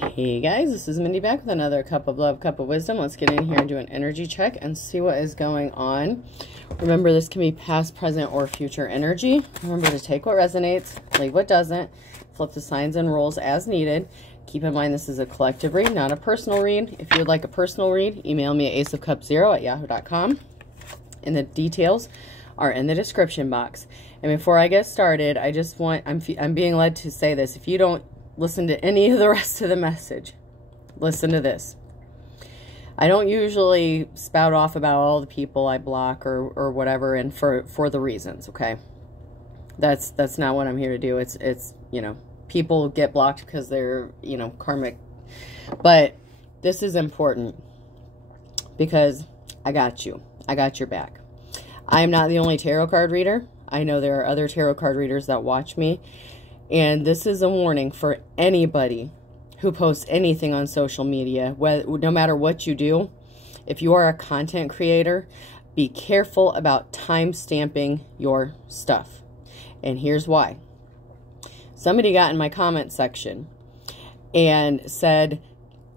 Hey guys, this is Mindy back with another cup of love, cup of wisdom. Let's get in here and do an energy check and see what is going on. Remember, this can be past, present, or future energy. Remember to take what resonates, leave what doesn't, flip the signs and roles as needed. Keep in mind this is a collective read, not a personal read. If you would like a personal read, email me at aceofcups0@yahoo.com. And the details are in the description box. And before I get started, I just want, I'm being led to say this. If you don't listen to any of the rest of the message, listen to this. I don't usually spout off about all the people I block or whatever, and for the reasons, okay? That's not what I'm here to do. It's you know, people get blocked because they're, you know, karmic. But this is important because I got you. I got your back. I am not the only tarot card reader. I know there are other tarot card readers that watch me. And this is a warning for anybody who posts anything on social media, no matter what you do. If you are a content creator, be careful about time stamping your stuff. And here's why. Somebody got in my comment section and said,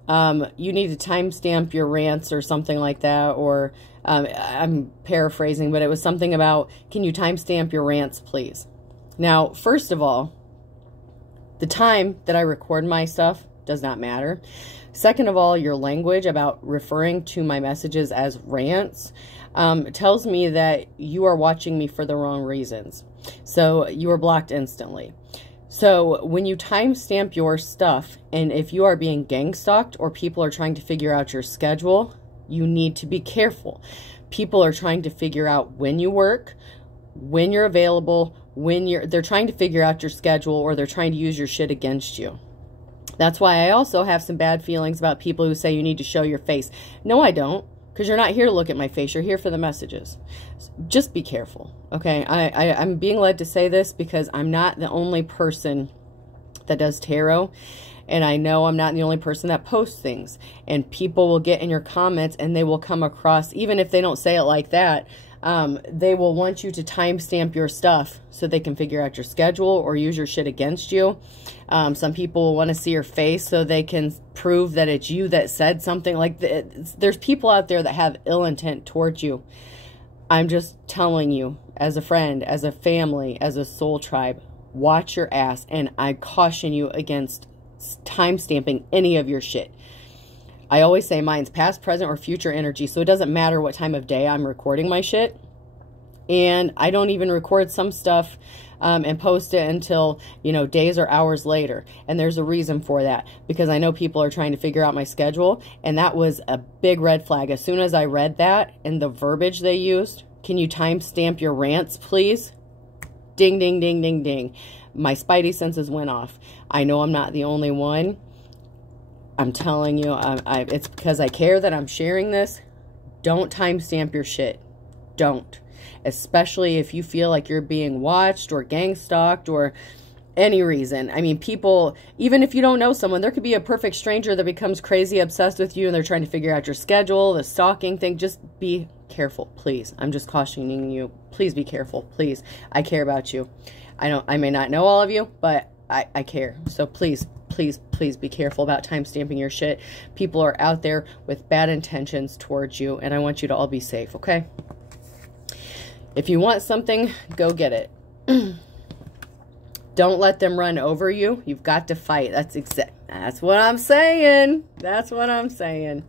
you need to timestamp your rants or something like that, or I'm paraphrasing, but it was something about, can you timestamp your rants, please? Now, first of all, the time that I record my stuff does not matter. Second of all, your language about referring to my messages as rants tells me that you are watching me for the wrong reasons. So you are blocked instantly. So when you timestamp your stuff, and if you are being gang stalked or people are trying to figure out your schedule, you need to be careful. People are trying to figure out when you work, when you're available, they're trying to figure out your schedule, or they're trying to use your shit against you. That's why I also have some bad feelings about people who say you need to show your face. No, I don't, because you're not here to look at my face. You're here for the messages. Just be careful, okay? I'm being led to say this because I'm not the only person that does tarot, and I know I'm not the only person that posts things. And people will get in your comments and they will come across, even if they don't say it like that, they will want you to timestamp your stuff so they can figure out your schedule or use your shit against you. Some people will want to see your face so they can prove that it's you that said something. Like, there's people out there that have ill intent towards you. I'm just telling you, as a friend, as a family, as a soul tribe, watch your ass, and I caution you against timestamping any of your shit. I always say mine's past, present, or future energy, so it doesn't matter what time of day I'm recording my shit. And I don't even record some stuff and post it until, you know, days or hours later. And there's a reason for that, because I know people are trying to figure out my schedule, and that was a big red flag. As soon as I read that and the verbiage they used, can you timestamp your rants, please? Ding, ding, ding, ding, ding. My spidey senses went off. I know I'm not the only one. I'm telling you, it's because I care that I'm sharing this. Don't timestamp your shit. Don't. Especially if you feel like you're being watched or gang stalked or any reason. I mean, people, even if you don't know someone, there could be a perfect stranger that becomes crazy obsessed with you and they're trying to figure out your schedule, the stalking thing. Just be careful, please. I'm just cautioning you. Please be careful, please. I care about you. I may not know all of you, but I care. So please, please, please be careful about timestamping your shit. People are out there with bad intentions towards you, and I want you to all be safe, okay? If you want something, go get it. Don't let them run over you. You've got to fight. That's what I'm saying. That's what I'm saying.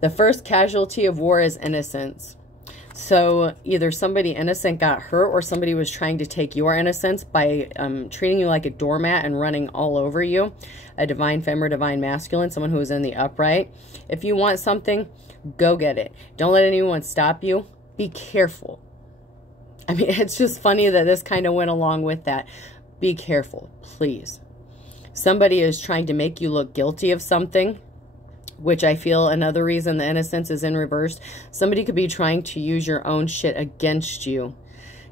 The first casualty of war is innocence. So either somebody innocent got hurt, or somebody was trying to take your innocence by treating you like a doormat and running all over you. A divine femme or divine masculine, someone who is in the upright. If you want something, go get it. Don't let anyone stop you. Be careful. I mean, it's just funny that this kind of went along with that. Be careful, please. Somebody is trying to make you look guilty of something, which I feel another reason the innocence is in reverse. Somebody could be trying to use your own shit against you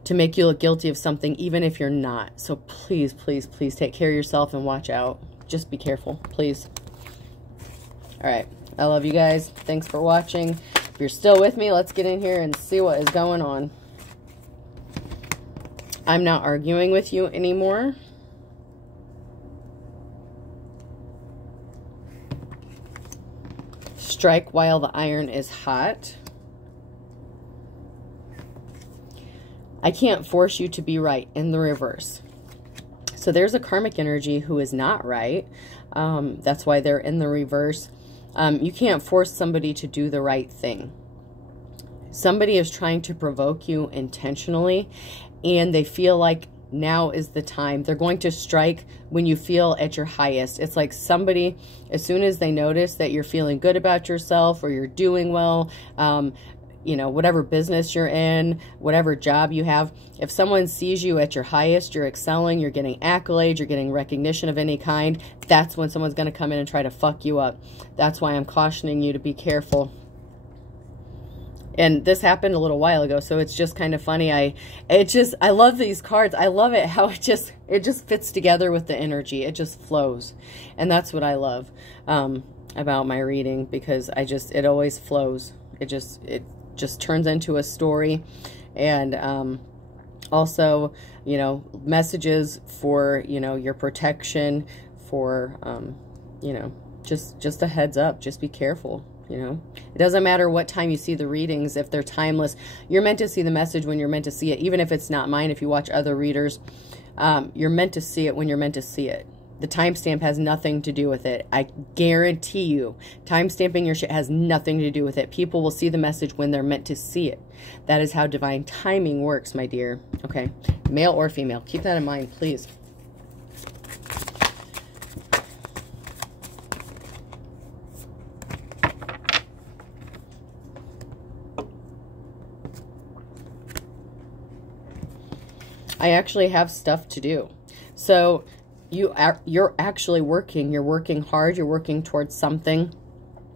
to make you look guilty of something, even if you're not. So please, please, please take care of yourself and watch out. Just be careful, please. All right. I love you guys. Thanks for watching. If you're still with me, let's get in here and see what is going on. I'm not arguing with you anymore. Strike while the iron is hot. I can't force you to be right, in the reverse. So there's a karmic energy who is not right. That's why they're in the reverse. You can't force somebody to do the right thing. Somebody is trying to provoke you intentionally, and they feel like now is the time. They're going to strike when you feel at your highest. It's like somebody, as soon as they notice that you're feeling good about yourself or you're doing well, you know, whatever business you're in, whatever job you have, if someone sees you at your highest, you're excelling, you're getting accolades, you're getting recognition of any kind, that's when someone's going to come in and try to fuck you up. That's why I'm cautioning you to be careful. And this happened a little while ago, so it's just kind of funny. I love these cards. I love it how it just fits together with the energy. It just flows. And that's what I love about my reading, because it always flows. It just turns into a story. And also, you know, messages for, you know, your protection, for you know, just a heads up. Just be careful. You know, it doesn't matter what time you see the readings. If they're timeless, you're meant to see the message when you're meant to see it. Even if it's not mine, if you watch other readers, you're meant to see it when you're meant to see it. The timestamp has nothing to do with it. I guarantee you, timestamping your shit has nothing to do with it. People will see the message when they're meant to see it. That is how divine timing works, my dear. Okay, male or female. Keep that in mind, please. I actually have stuff to do. So you're actually working. You're working hard. You're working towards something.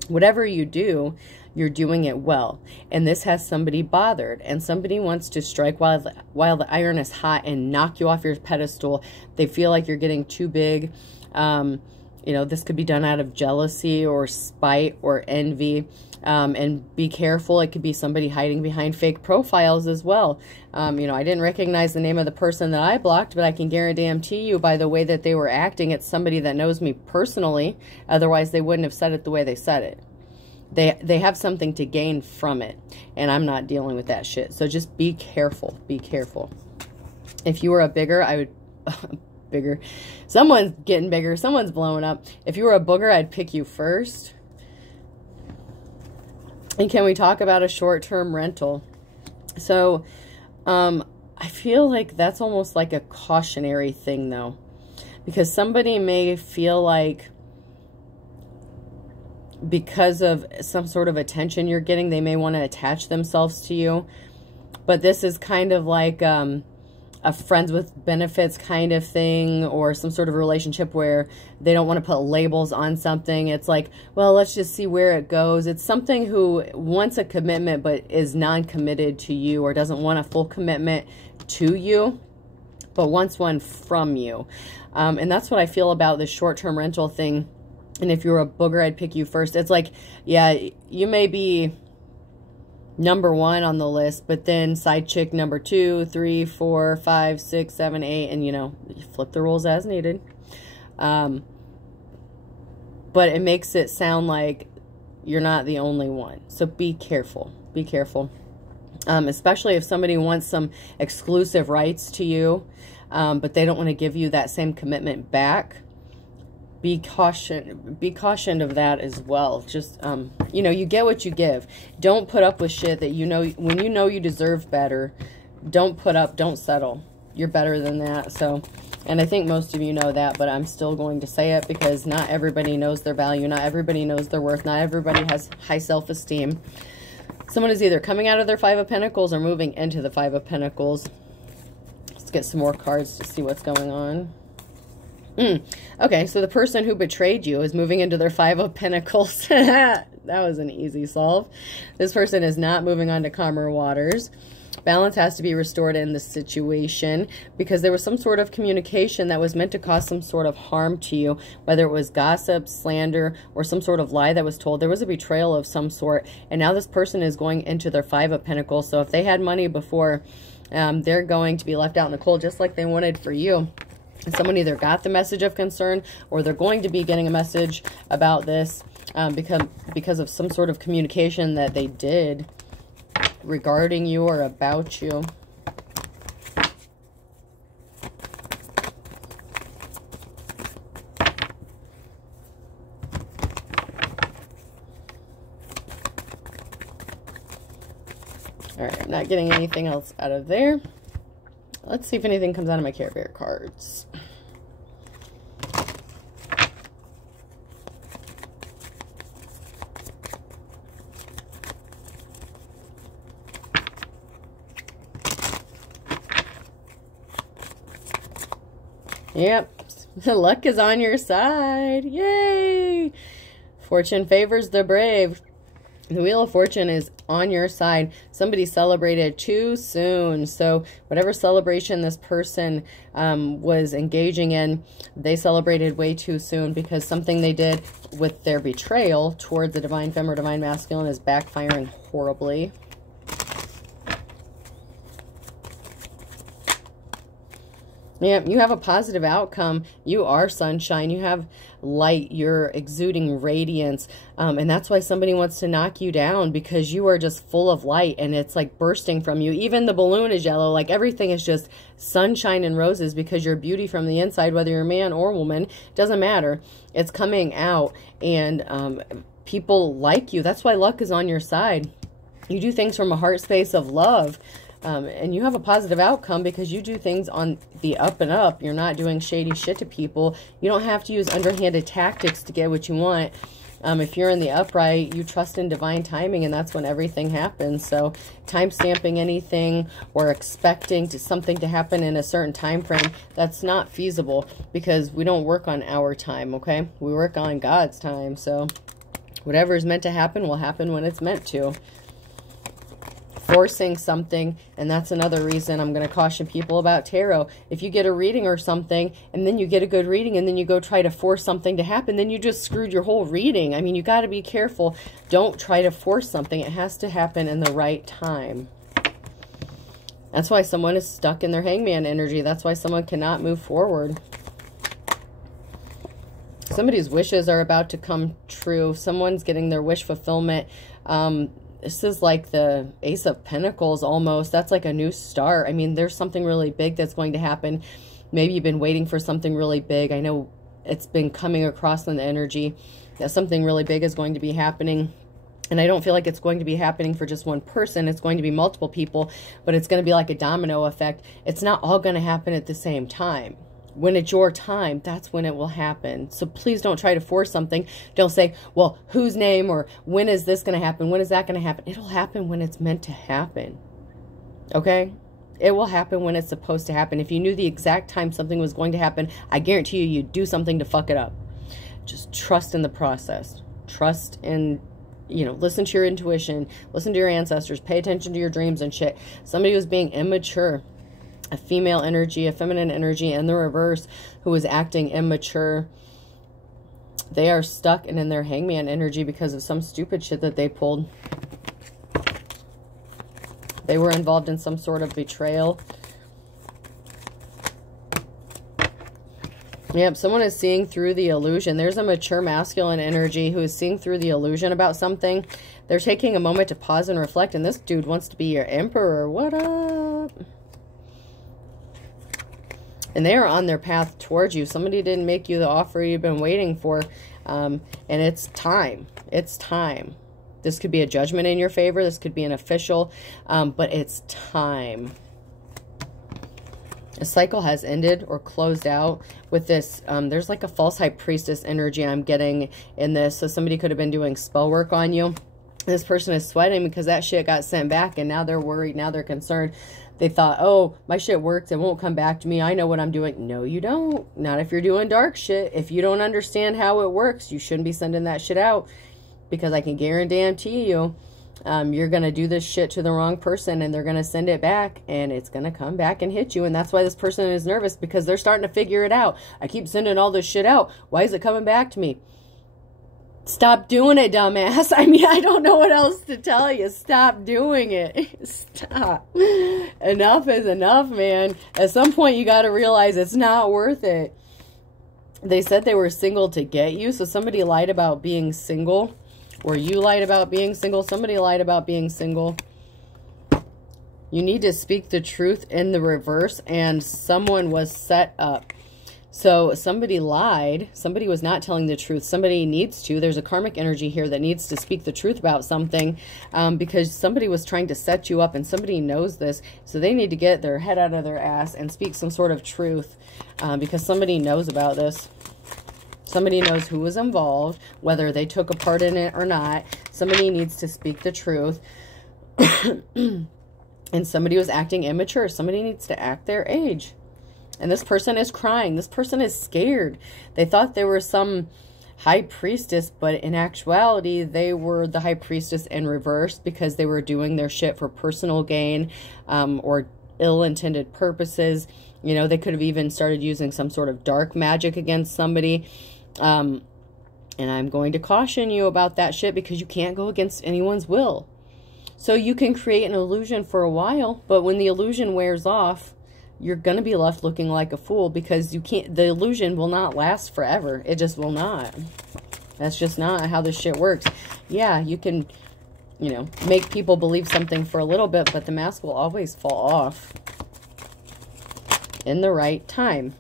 Whatever you do, you're doing it well. And this has somebody bothered. And somebody wants to strike while the iron is hot and knock you off your pedestal. They feel like you're getting too big. You know, this could be done out of jealousy or spite or envy. And be careful. It could be somebody hiding behind fake profiles as well. You know, I didn't recognize the name of the person that I blocked, but I can guarantee you by the way that they were acting, it's somebody that knows me personally. Otherwise, they wouldn't have said it the way they said it. They have something to gain from it, and I'm not dealing with that shit. So just be careful. Be careful. If you were a bigger, I would... bigger. Someone's getting bigger. Someone's blowing up. If you were a booger, I'd pick you first. And can we talk about a short-term rental? So, I feel like that's almost like a cautionary thing, though. Because somebody may feel like because of some sort of attention you're getting, they may want to attach themselves to you. But this is kind of like a friends with benefits kind of thing, or some sort of relationship where they don't want to put labels on something. It's like, well, let's just see where it goes. It's something who wants a commitment but is non-committed to you, or doesn't want a full commitment to you, but wants one from you. And that's what I feel about this short-term rental thing. And if you're a booger, I'd pick you first. It's like, yeah, you may be number 1 on the list, but then side chick number 2, 3, 4, 5, 6, 7, 8, and you know, you flip the rules as needed. But it makes it sound like you're not the only one. So be careful. Be careful. Especially if somebody wants some exclusive rights to you, but they don't want to give you that same commitment back. Be cautioned of that as well. Just, you know, you get what you give. Don't put up with shit that you know, when you know you deserve better, don't put up, don't settle. You're better than that. So, and I think most of you know that, but I'm still going to say it because not everybody knows their value. Not everybody knows their worth. Not everybody has high self-esteem. Someone is either coming out of their 5 of Pentacles or moving into the 5 of Pentacles. Let's get some more cards to see what's going on. Okay, so the person who betrayed you is moving into their 5 of Pentacles. That was an easy solve. This person is not moving on to calmer waters. Balance has to be restored in this situation because there was some sort of communication that was meant to cause some sort of harm to you, whether it was gossip, slander, or some sort of lie that was told. There was a betrayal of some sort, and now this person is going into their 5 of Pentacles. So if they had money before, they're going to be left out in the cold just like they wanted for you. And someone either got the message of concern or they're going to be getting a message about this. because of some sort of communication that they did regarding you or about you. All right, I'm not getting anything else out of there. Let's see if anything comes out of my Care Bear cards. Yep, luck is on your side. Yay! Fortune favors the brave. The Wheel of Fortune is on your side. Somebody celebrated too soon. So whatever celebration this person was engaging in, they celebrated way too soon because something they did with their betrayal towards the Divine Femme or Divine Masculine is backfiring horribly. Yeah, you have a positive outcome. You are sunshine. You have light. You're exuding radiance. And that's why somebody wants to knock you down, because you are just full of light and it's like bursting from you. Even the balloon is yellow. Like everything is just sunshine and roses because you're beauty from the inside, whether you're a man or woman. Doesn't matter. It's coming out and people like you. That's why luck is on your side. You do things from a heart space of love. And you have a positive outcome because you do things on the up and up. You're not doing shady shit to people. You don't have to use underhanded tactics to get what you want. If you're in the upright, you trust in divine timing, and that's when everything happens. So time stamping anything or expecting something to happen in a certain time frame, that's not feasible because we don't work on our time, okay? We work on God's time. So whatever is meant to happen will happen when it's meant to. Forcing something, and that's another reason I'm going to caution people about tarot. If you get a reading or something and then you get a good reading and then you go try to force something to happen, then you just screwed your whole reading. I mean, you got to be careful. Don't try to force something. It has to happen in the right time. That's why someone is stuck in their hangman energy. That's why someone cannot move forward. Somebody's wishes are about to come true. Someone's getting their wish fulfillment. This is like the Ace of Pentacles almost. That's like a new start. I mean, there's something really big that's going to happen. Maybe you've been waiting for something really big. I know it's been coming across in the energy that something really big is going to be happening. And I don't feel like it's going to be happening for just one person. It's going to be multiple people, but it's going to be like a domino effect. It's not all going to happen at the same time. When it's your time, that's when it will happen. So please don't try to force something. Don't say, well, whose name or when is this going to happen? When is that going to happen? It'll happen when it's meant to happen. Okay? It will happen when it's supposed to happen. If you knew the exact time something was going to happen, I guarantee you, you'd do something to fuck it up. Just trust in the process. Trust in, you know, listen to your intuition. Listen to your ancestors. Pay attention to your dreams and shit. Somebody who's being immature, a female energy, a feminine energy, and the reverse, who is acting immature. They are stuck and in their hangman energy because of some stupid shit that they pulled. They were involved in some sort of betrayal. Yep, someone is seeing through the illusion. There's a mature masculine energy who is seeing through the illusion about something. They're taking a moment to pause and reflect, and this dude wants to be your emperor. What up? And they are on their path towards you. Somebody didn't make you the offer you've been waiting for. And it's time. It's time. This could be a judgment in your favor. This could be an official. But it's time. A cycle has ended or closed out with this. There's like a false high priestess energy I'm getting in this. So somebody could have been doing spell work on you. This person is sweating because that shit got sent back. And now they're worried. Now they're concerned. They thought, oh, my shit worked. It won't come back to me. I know what I'm doing. No, you don't. Not if you're doing dark shit. If you don't understand how it works, you shouldn't be sending that shit out. Because I can guarantee you, you're going to do this shit to the wrong person and they're going to send it back and it's going to come back and hit you. And that's why this person is nervous, because they're starting to figure it out. I keep sending all this shit out. Why is it coming back to me? Stop doing it, dumbass. I mean, I don't know what else to tell you. Stop doing it. Stop. Enough is enough, man. At some point, you got to realize it's not worth it. They said they were single to get you. So somebody lied about being single, or you lied about being single. Somebody lied about being single. You need to speak the truth in the reverse, and someone was set up. So somebody lied. Somebody was not telling the truth. Somebody needs to. There's a karmic energy here that needs to speak the truth about something, because somebody was trying to set you up, and somebody knows this. So they need to get their head out of their ass and speak some sort of truth, because somebody knows about this. Somebody knows who was involved, whether they took a part in it or not. Somebody needs to speak the truth. And somebody was acting immature. Somebody needs to act their age. And this person is crying. This person is scared. They thought they were some high priestess, but in actuality, they were the high priestess in reverse, because they were doing their shit for personal gain, or ill-intended purposes. You know, they could have even started using some sort of dark magic against somebody. And I'm going to caution you about that shit, because you can't go against anyone's will. So you can create an illusion for a while, but when the illusion wears off, you're going to be left looking like a fool, because you can't, the illusion will not last forever. It just will not. That's just not how this shit works. Yeah, you can, you know, make people believe something for a little bit, but the mask will always fall off in the right time.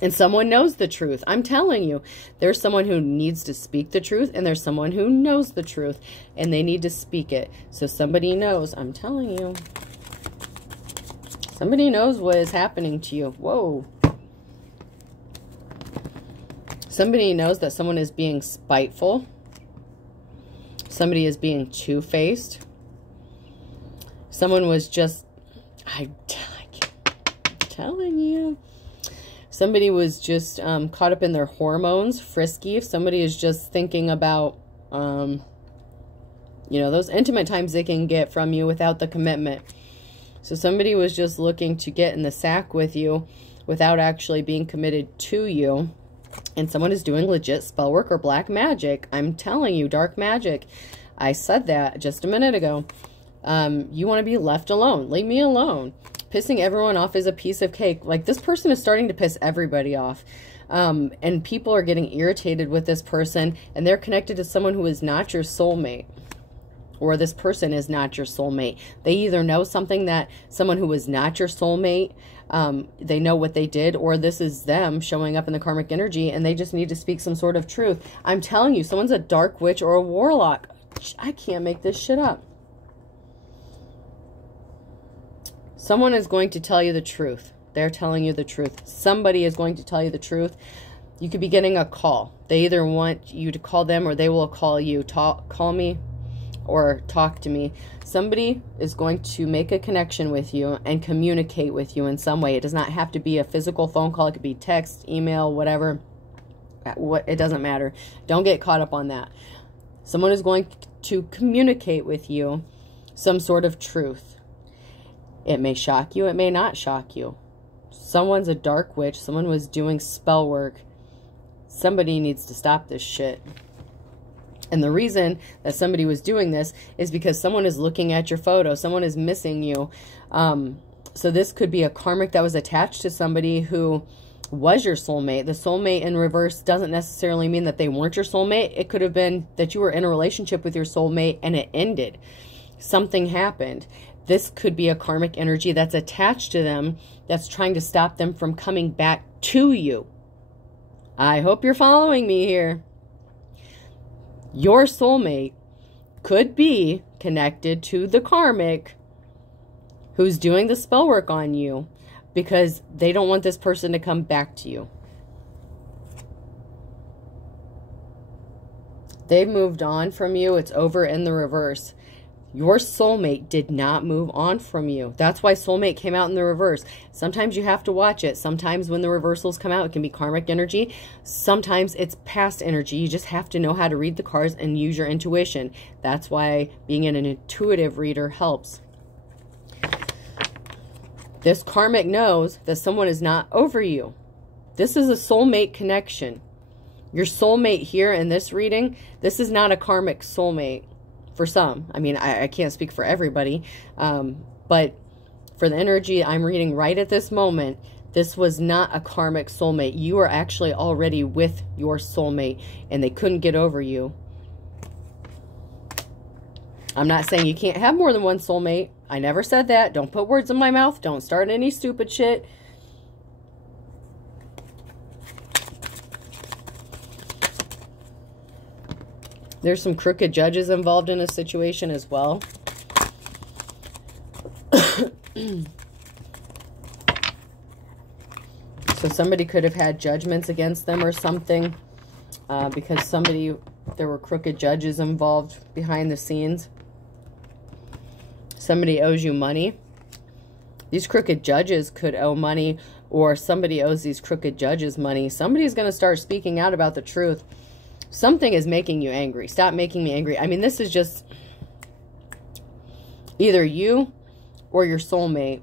And someone knows the truth. I'm telling you, there's someone who needs to speak the truth, and there's someone who knows the truth, and they need to speak it. So somebody knows. I'm telling you. Somebody knows what is happening to you. Whoa. Somebody knows that someone is being spiteful. Somebody is being two-faced. Someone was just, I'm telling you. Somebody was just caught up in their hormones, frisky. If somebody is just thinking about, you know, those intimate times they can get from you without the commitment. So somebody was just looking to get in the sack with you without actually being committed to you. And someone is doing legit spell work or black magic. I'm telling you, dark magic. I said that just a minute ago. You want to be left alone. Leave me alone. Pissing everyone off is a piece of cake. Like, this person is starting to piss everybody off. And people are getting irritated with this person, and they're connected to someone who is not your soulmate. Or this person is not your soulmate. They either know something that someone who is not your soulmate, they know what they did, or this is them showing up in the karmic energy, and they just need to speak some sort of truth. I'm telling you, someone's a dark witch or a warlock. I can't make this shit up. Someone is going to tell you the truth. They're telling you the truth. Somebody is going to tell you the truth. You could be getting a call. They either want you to call them, or they will call you. Call me or talk to me. Somebody is going to make a connection with you and communicate with you in some way. It does not have to be a physical phone call. It could be text, email, whatever. It doesn't matter. Don't get caught up on that. Someone is going to communicate with you some sort of truth. It may shock you. It may not shock you. Someone's a dark witch. Someone was doing spell work. Somebody needs to stop this shit. And the reason that somebody was doing this is because someone is looking at your photo. Someone is missing you. So this could be a karmic that was attached to somebody who was your soulmate. The soulmate in reverse doesn't necessarily mean that they weren't your soulmate. It could have been that you were in a relationship with your soulmate and it ended. Something happened. This could be a karmic energy that's attached to them, that's trying to stop them from coming back to you. I hope you're following me here. Your soulmate could be connected to the karmic who's doing the spell work on you, because they don't want this person to come back to you. They've moved on from you. It's over in the reverse. Your soulmate did not move on from you. That's why soulmate came out in the reverse. Sometimes you have to watch it. Sometimes when the reversals come out, it can be karmic energy. Sometimes it's past energy. You just have to know how to read the cards and use your intuition. That's why being an intuitive reader helps. This karmic knows that someone is not over you. This is a soulmate connection. Your soulmate here in this reading, this is not a karmic soulmate. For some, I mean, I can't speak for everybody, but for the energy I'm reading right at this moment, This was not a karmic soulmate. You are actually already with your soulmate, and they couldn't get over you. I'm not saying you can't have more than one soulmate. I never said that. Don't put words in my mouth. Don't start any stupid shit. There's some crooked judges involved in a situation as well. So somebody could have had judgments against them or something, because there were crooked judges involved behind the scenes. Somebody owes you money. These crooked judges could owe money, or somebody owes these crooked judges money. Somebody's going to start speaking out about the truth. Something is making you angry. Stop making me angry. I mean, this is just either you or your soulmate.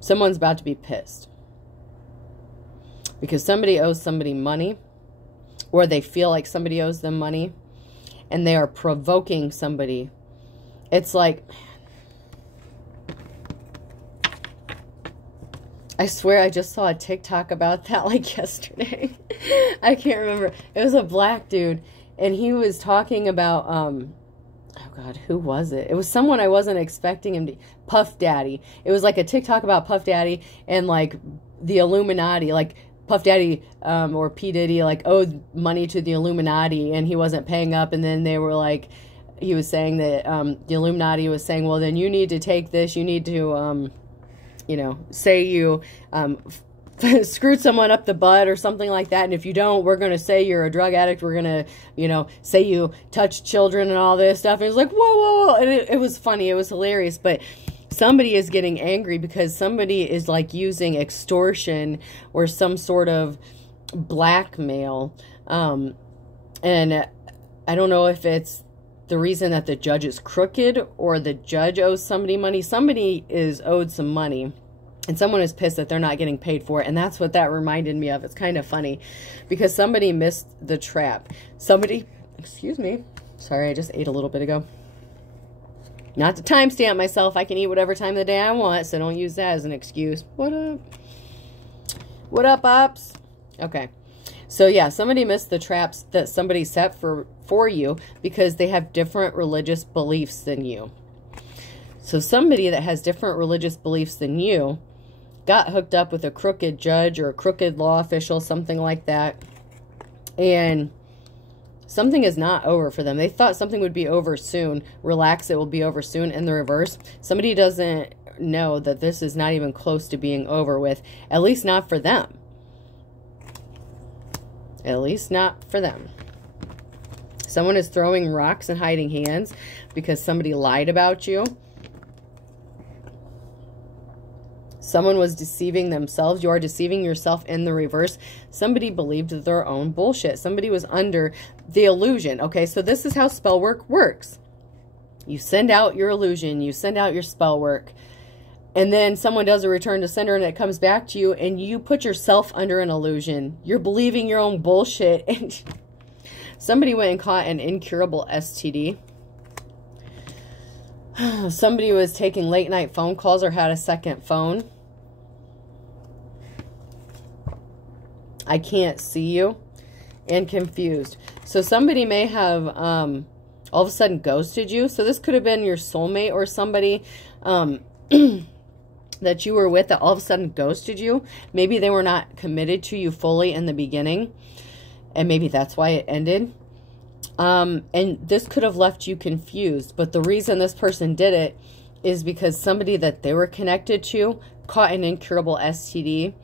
Someone's about to be pissed because somebody owes somebody money, or they feel like somebody owes them money, and they are provoking somebody. It's like, I swear I just saw a TikTok about that like yesterday. I can't remember. It was a black dude, and he was talking about, oh God, who was it? It was someone I wasn't expecting him to, Puff Daddy. It was like a TikTok about Puff Daddy and like the Illuminati, like Puff Daddy or P. Diddy like owed money to the Illuminati and he wasn't paying up, and then they were like, he was saying that the Illuminati was saying, well, then you need to take this, you need to, you know, say you screwed someone up the butt or something like that, and if you don't, we're going to say you're a drug addict, we're going to, you know, say you touched children and all this stuff. And it was like, whoa, whoa, whoa. And it was funny, it was hilarious, but somebody is getting angry because somebody is like using extortion or some sort of blackmail. And I don't know if it's the reason that the judge is crooked or the judge owes somebody money. Somebody is owed some money, and someone is pissed that they're not getting paid for it. And that's what that reminded me of. It's kind of funny because somebody missed the trap. Somebody, excuse me. Sorry, I just ate a little bit ago. Not to timestamp myself. I can eat whatever time of the day I want, so don't use that as an excuse. What up? What up, ops? Okay. So yeah, somebody missed the traps that somebody set for you because they have different religious beliefs than you. So somebody that has different religious beliefs than you got hooked up with a crooked judge or a crooked law official, something like that. And something is not over for them. They thought something would be over soon. Relax, it will be over soon. In the reverse, somebody doesn't know that this is not even close to being over with, at least not for them. At least not for them. Someone is throwing rocks and hiding hands because somebody lied about you. Someone was deceiving themselves. You are deceiving yourself in the reverse. Somebody believed their own bullshit. Somebody was under the illusion. Okay, so this is how spell work works. You send out your illusion. You send out your spell work. And then someone does a return to sender and it comes back to you and you put yourself under an illusion. You're believing your own bullshit. And somebody went and caught an incurable STD. Somebody was taking late night phone calls or had a second phone. I can't see you. And confused. So somebody may have all of a sudden ghosted you. So this could have been your soulmate or somebody that you were with that all of a sudden ghosted you. Maybe they were not committed to you fully in the beginning. And maybe that's why it ended. And this could have left you confused. But the reason this person did it is because somebody that they were connected to caught an incurable STD.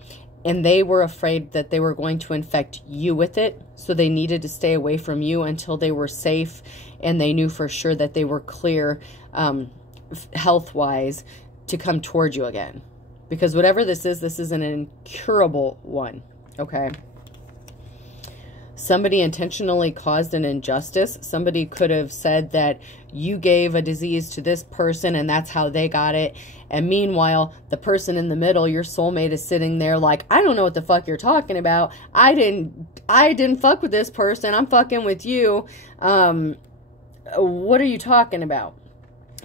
And they were afraid that they were going to infect you with it. So they needed to stay away from you until they were safe. And they knew for sure that they were clear health-wise to come towards you again. Because whatever this is an incurable one. Okay. Somebody intentionally caused an injustice. Somebody could have said that you gave a disease to this person and that's how they got it. And meanwhile, the person in the middle, your soulmate, is sitting there like, I don't know what the fuck you're talking about. I didn't fuck with this person. I'm fucking with you. What are you talking about?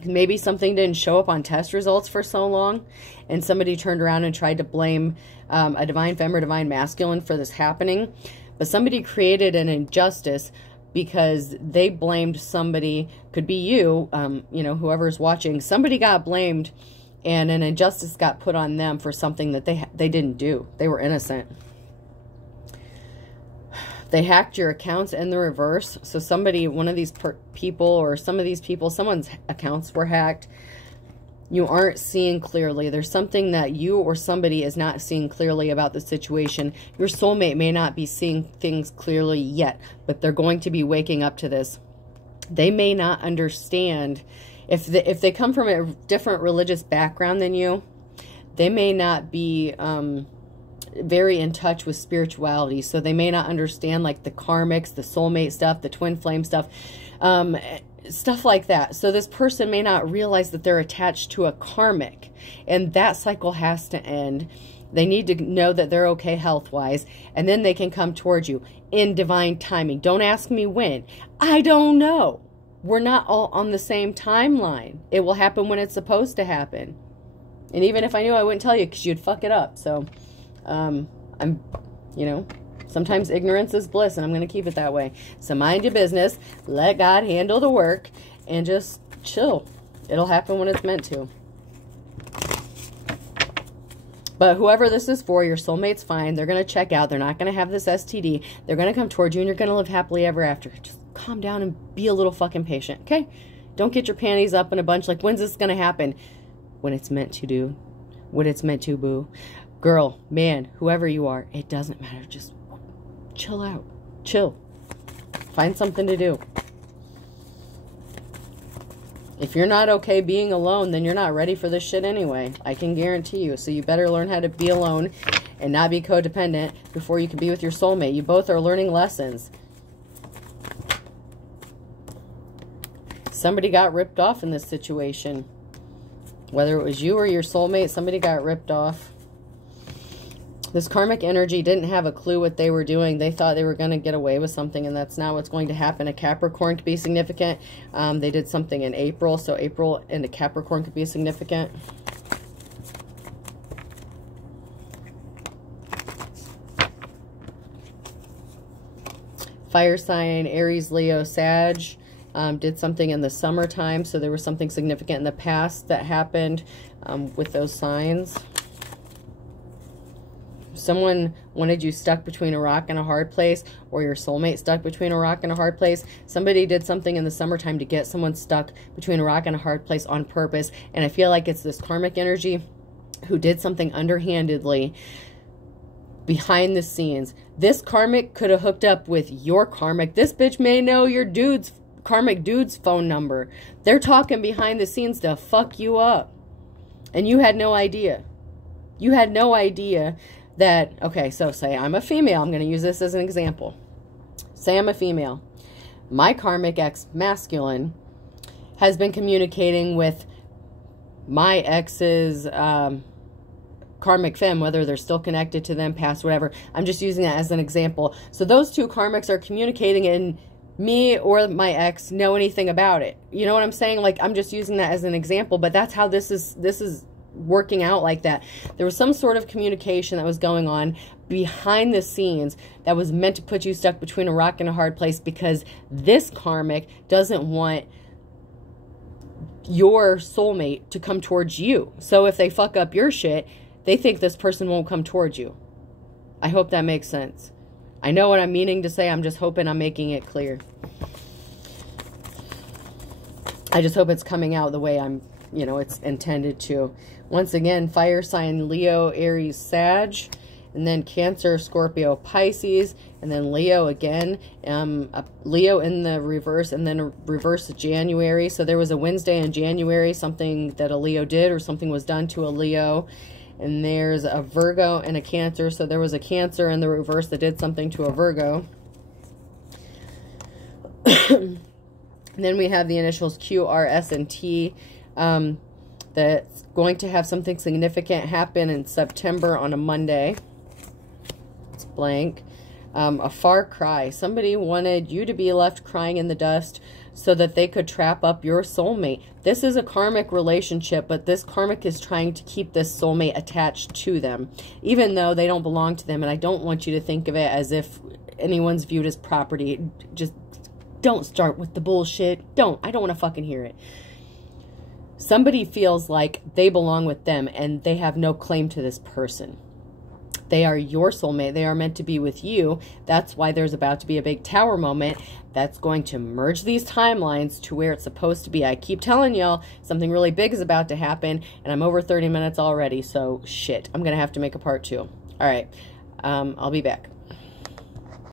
Maybe something didn't show up on test results for so long, and somebody turned around and tried to blame a divine femme or divine masculine for this happening. But somebody created an injustice because they blamed somebody, could be you, you know, whoever's watching. Somebody got blamed, and an injustice got put on them for something that they didn't do. They were innocent. They hacked your accounts in the reverse. So somebody, one of these people, or some of these people, someone's accounts were hacked. You aren't seeing clearly. There's something that you or somebody is not seeing clearly about the situation. Your soulmate may not be seeing things clearly yet, but they're going to be waking up to this. They may not understand. If they come from a different religious background than you, they may not be very in touch with spirituality. So they may not understand like the karmics, the soulmate stuff, the twin flame stuff, stuff like that. So this person may not realize that they're attached to a karmic, and that cycle has to end. They need to know that they're okay health-wise, and then they can come towards you in divine timing. Don't ask me when. I don't know. We're not all on the same timeline. It will happen when it's supposed to happen. And even if I knew, I wouldn't tell you, because you'd fuck it up. So you know, sometimes ignorance is bliss, and I'm going to keep it that way. So mind your business, let God handle the work, and just chill. It'll happen when it's meant to. But whoever this is for, your soulmate's fine. They're going to check out. They're not going to have this STD. They're going to come towards you, and you're going to live happily ever after. Just calm down and be a little fucking patient, okay? Don't get your panties up in a bunch like, when's this going to happen? When it's meant to, do. When it's meant to, boo. Girl, man, whoever you are, it doesn't matter. Just chill out. Chill. Find something to do. If you're not okay being alone, then you're not ready for this shit anyway. I can guarantee you. So you better learn how to be alone and not be codependent before you can be with your soulmate. You both are learning lessons. Somebody got ripped off in this situation. Whether it was you or your soulmate, somebody got ripped off. This karmic energy didn't have a clue what they were doing. They thought they were going to get away with something, and that's not what's going to happen. A Capricorn could be significant. They did something in April, so April and a Capricorn could be significant. Fire sign, Aries, Leo, Sag. Did something in the summertime, so there was something significant in the past that happened with those signs. Someone wanted you stuck between a rock and a hard place, or your soulmate stuck between a rock and a hard place. Somebody did something in the summertime to get someone stuck between a rock and a hard place on purpose, and I feel like it's this karmic energy who did something underhandedly behind the scenes. This karmic could have hooked up with your karmic. This bitch may know your karmic dude's phone number. They're talking behind the scenes to fuck you up, and you had no idea. You had no idea that, okay, so say I'm a female. I'm going to use this as an example. Say I'm a female. My karmic ex-masculine has been communicating with my ex's karmic femme, whether they're still connected to them, past, whatever. I'm just using that as an example. So those two karmics are communicating, and me or my ex know anything about it. You know what I'm saying? Like, I'm just using that as an example, but that's how this is working out like that. There was some sort of communication that was going on behind the scenes that was meant to put you stuck between a rock and a hard place, because this karmic doesn't want your soulmate to come towards you. So if they fuck up your shit, they think this person won't come towards you. I hope that makes sense. I know what I'm meaning to say. I'm just hoping I'm making it clear. I just hope it's coming out the way I'm, you know, it's intended to. Once again, fire sign Leo, Aries, Sag, and then Cancer, Scorpio, Pisces, and then Leo again. Leo in the reverse, and then a reverse January. So there was a Wednesday in January, something that a Leo did, or something was done to a Leo. And there's a Virgo and a Cancer. So there was a Cancer in the reverse that did something to a Virgo. And then we have the initials Q, R, S, and T. That's going to have something significant happen in September on a Monday. It's blank. A far cry. Somebody wanted you to be left crying in the dust so that they could trap up your soulmate. This is a karmic relationship, but this karmic is trying to keep this soulmate attached to them, even though they don't belong to them. And I don't want you to think of it as if anyone's viewed as property. Just don't start with the bullshit. I don't want to fucking hear it. Somebody feels like they belong with them and they have no claim to this person. They are your soulmate. They are meant to be with you. That's why there's about to be a big tower moment that's going to merge these timelines to where it's supposed to be. I keep telling y'all something really big is about to happen, and I'm over 30 minutes already, so shit. I'm going to have to make a part 2. All right. I'll be back.